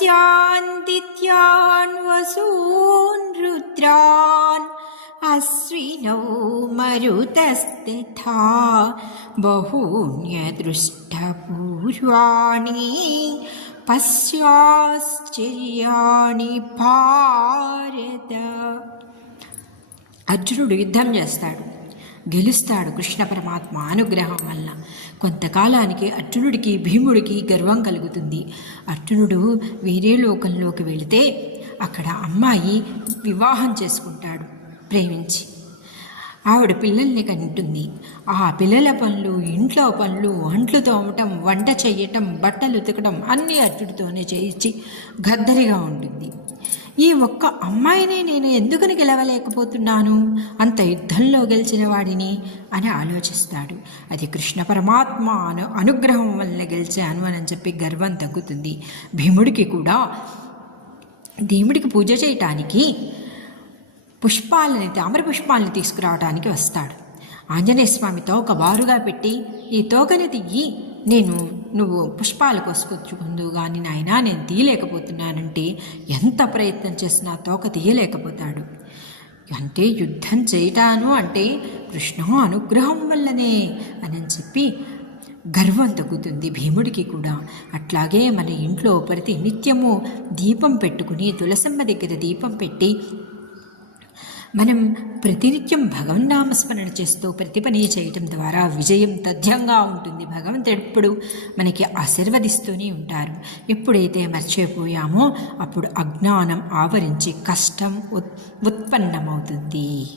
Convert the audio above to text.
अस्यान्दित्यान् वसून् रुद्रान् अश्विनौ मरुतस्तथा बहून्यदृष्टपूर्वाणि పశ్చాశ్చర్యాణి భారత. అర్జునుడు యుద్ధం చేస్తాడు, గెలుస్తాడు కృష్ణ పరమాత్మ అనుగ్రహం వల్ల. కొంతకాలానికి అర్జునుడికి భీముడికి గర్వం కలుగుతుంది. అర్జునుడు వేరే లోకంలోకి వెళితే అక్కడ అమ్మాయి వివాహం చేసుకుంటాడు ప్రేమించి. ఆవిడ పిల్లల్ని కంటుంది. ఆ పిల్లల పనులు, ఇంట్లో పనులు, అంట్లు తోమటం, వంట చెయ్యటం, బట్టలు ఉతకడం అన్నీ అర్జునుడితోనే చేయించి గద్దరిగా ఉంటుంది. ఈ ఒక్క అమ్మాయినే నేను ఎందుకని గెలవలేకపోతున్నాను, అంత యుద్ధంలో గెలిచిన వాడిని అని ఆలోచిస్తాడు. అది కృష్ణ పరమాత్మ అనుగ్రహం వల్ల గెలిచాను అని చెప్పి గర్వం తగ్గుతుంది. భీముడికి కూడా దేవుడికి పూజ చేయటానికి తామర పుష్పాలని తీసుకురావడానికి వస్తాడు. ఆంజనేయ స్వామి తోక బారుగా పెట్టి, ఈ తోకని తీయి, నువ్వు పుష్పాలు కోసుకొచ్చుకుందు కానీ నాయనా నేను తీయలేకపోతున్నానంటే ఎంత ప్రయత్నం చేసినా తోక తీయలేకపోతాడు. అంటే యుద్ధం చేయటాను అంటే కృష్ణ అనుగ్రహం వల్లనే అని చెప్పి గర్వం తగ్గుతుంది భీముడికి కూడా. అట్లాగే మన ఇంట్లో ప్రతి నిత్యము దీపం పెట్టుకుని, తులసమ్మ దగ్గర దీపం పెట్టి మనం ప్రతినిత్యం భగవన్నామస్మరణ చేస్తూ ప్రతి పని చేయటం ద్వారా విజయం తథ్యంగా ఉంటుంది. భగవంతుడు ఎప్పుడు మనకి ఆశీర్వదిస్తూనే ఉంటారు. ఎప్పుడైతే మర్చిపోయామో అప్పుడు అజ్ఞానం ఆవరించి కష్టం ఉత్పన్నమవుతుంది.